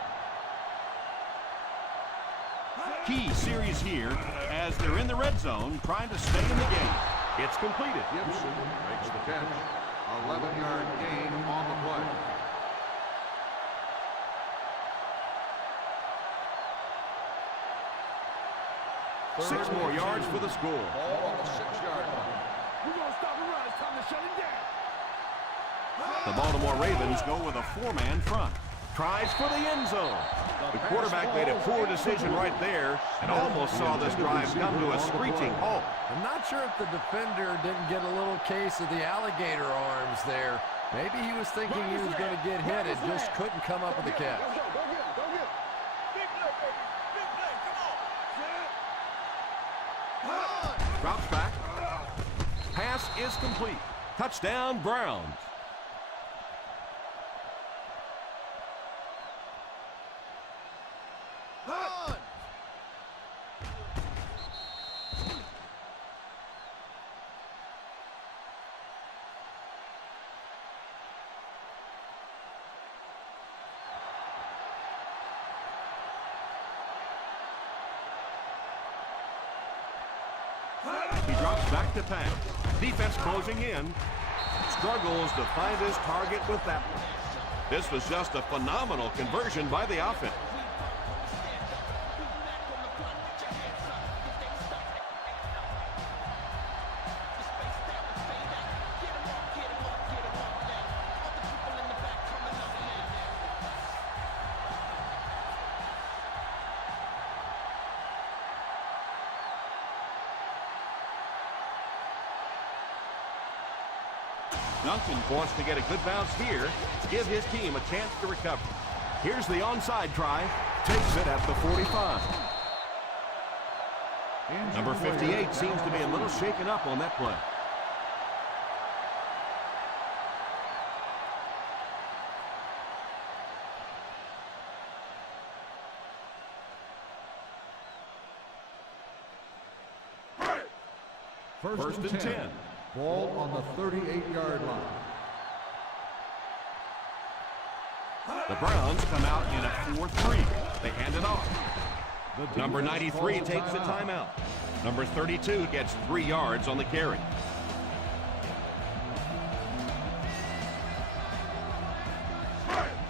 Key series here as they're in the red zone trying to stay in the game. It's completed. Gibson makes the catch. 11-yard gain on the play. Six more yards for the score. Ball on the 6-yard line. We're going to stop the run. It's time to shut him down. The Baltimore Ravens go with a 4-man front. Tries for the end zone. The quarterback made a poor decision right there and almost saw this drive come to a screeching halt. I'm not sure if the defender didn't get a little case of the alligator arms there. Maybe he was thinking he was going to get hit and just couldn't come up with the catch. Go get him. Go get him. Big play, baby. Big play. Come on. Drops back. Pass is complete. Touchdown, Browns. He drops back to pass. Defense closing in. Struggles to find his target with that one. This was just a phenomenal conversion by the offense. Duncan wants to get a good bounce here to give his team a chance to recover. Here's the onside try. Takes it at the 45. Number 58 seems to be a little shaken up on that play. First and 10. Ball on the 38-yard line. The Browns come out in a 4-3. They hand it off. Number 93 takes the timeout. Number 32 gets 3 yards on the carry.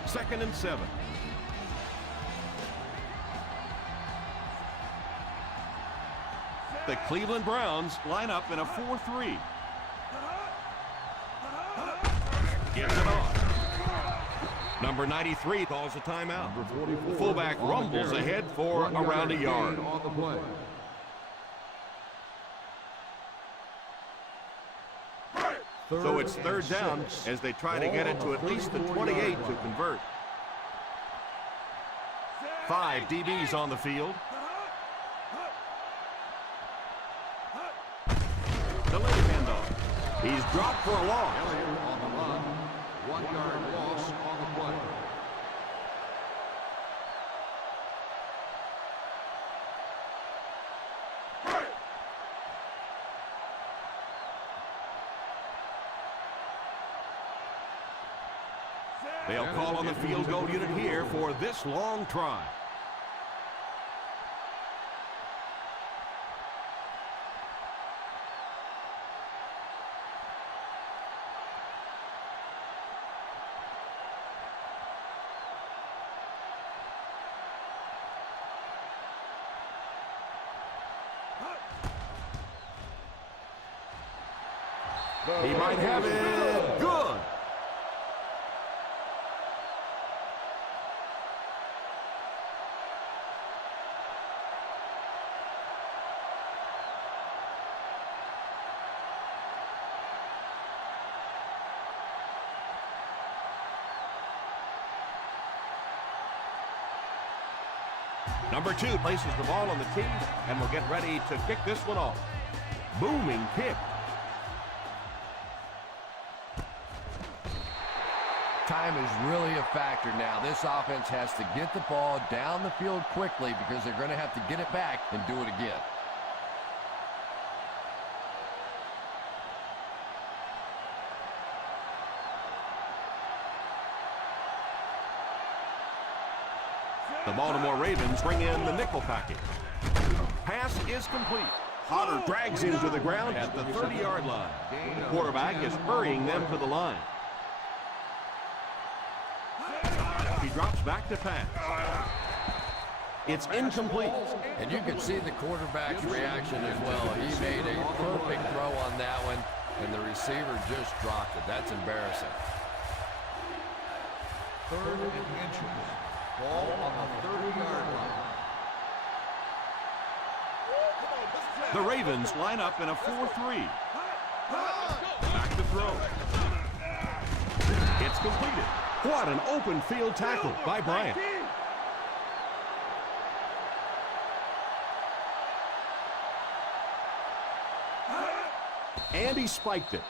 Second and 7. The Cleveland Browns line up in a 4-3. Gives it off. Number 93 calls a timeout. The fullback rumbles ahead for around a yard. On the play. So it's third down as they try to get it to at least the 28 to convert. 5 DBs on the field. The late handoff. He's dropped for a loss. On the run. 1-yard loss on the play. They'll call on the field goal unit here for this long try. He might have it. Good. Number 2 places the ball on the tee and will get ready to kick this one off. Booming kick. Time is really a factor now. This offense has to get the ball down the field quickly because they're going to have to get it back and do it again. The Baltimore Ravens bring in the nickel package. Pass is complete. Potter drags him to the ground at the 30-yard line. The quarterback is hurrying them to the line. He drops back to pass. It's incomplete. And you can see the quarterback's reaction as well. He made a perfect throw on that one, and the receiver just dropped it. That's embarrassing. 3rd and inches. Ball on the 30-yard line. The Ravens line up in a 4-3. Back to throw. It's completed. What an open field tackle by Bryant. And he spiked it.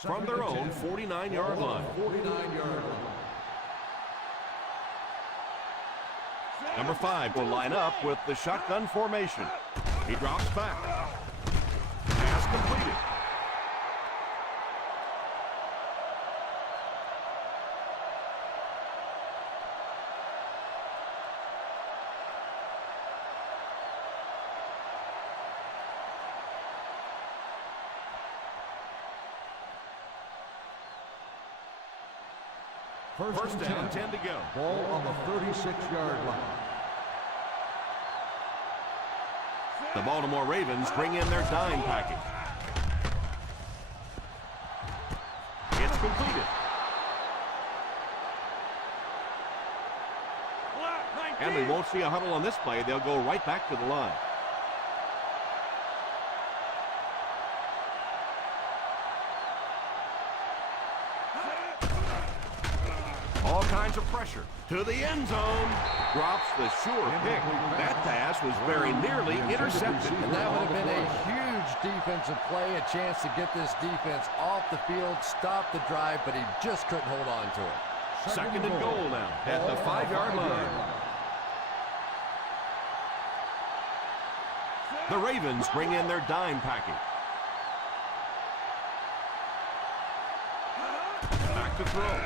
From their own 49-yard line. 49-yard line. Number 5 will line up with the shotgun formation. He drops back. Pass completed. First down, 10 to go. Ball on the 36-yard line. The Baltimore Ravens bring in their dime package. It's completed. And we won't see a huddle on this play. They'll go right back to the line. All kinds of pressure to the end zone. Drops the sure pick. That pass was very nearly intercepted. And that would have been a huge defensive play, a chance to get this defense off the field, stop the drive, but he just couldn't hold on to it. Second and goal now at the 5-yard line. The Ravens bring in their dime package. Back to throw.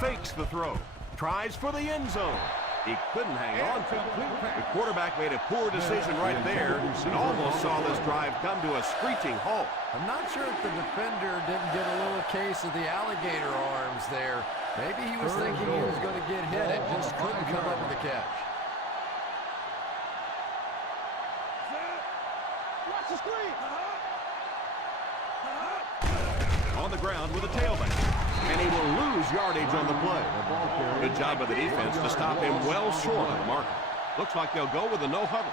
Fakes the throw. Tries for the end zone. He couldn't hang on to it. The quarterback made a poor decision right there and almost saw this drive come to a screeching halt. I'm not sure if the defender didn't get a little case of the alligator arms there. Maybe he was thinking he was going to get hit and just couldn't come up with the catch. Watch the screen. On the ground with a tailback. And he will lose yardage on the play. Good job by the defense to stop him well short of the marker. Looks like they'll go with a no huddle.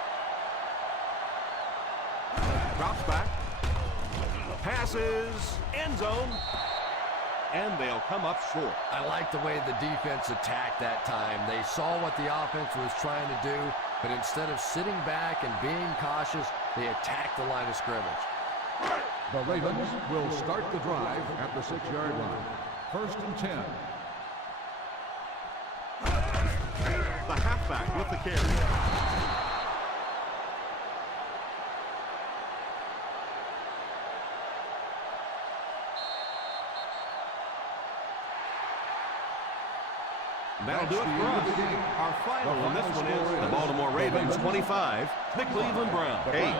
Drops back. Passes. End zone. And they'll come up short. I like the way the defense attacked that time. They saw what the offense was trying to do, but instead of sitting back and being cautious, they attacked the line of scrimmage. The Ravens will start the drive at the 6-yard line. 1st and 10. The halfback with the carry. That'll do it for us. Our final on this one is the Baltimore Ravens 25, the Cleveland Browns 8.